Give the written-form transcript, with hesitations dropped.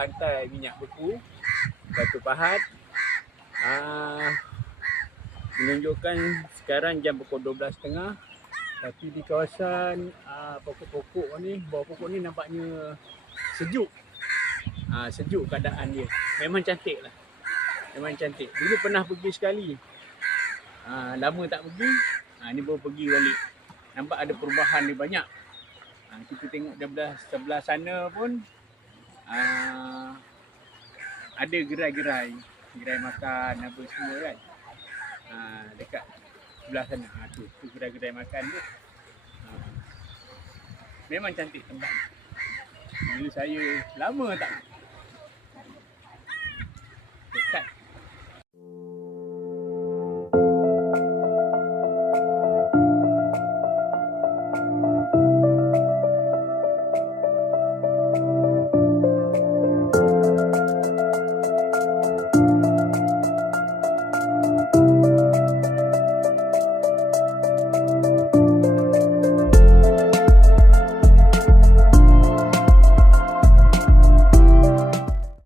pantai Minyak Beku, Batu Pahat. Menunjukkan sekarang jam pukul 12.30, tapi di kawasan pokok-pokok ni, bawah pokok ni nampaknya sejuk. Sejuk keadaan dia. Memang cantik lah. Memang cantik. Dulu pernah pergi sekali. Lama tak pergi. Ni baru pergi balik. Nampak ada perubahan dia banyak. Kita tengok sebelah sana pun ada gerai-gerai. Gerai makan apa semua kan. Dekat sebelah sana. Tu gerai-gerai makan tu. Memang cantik tempat. Dulu saya lama tak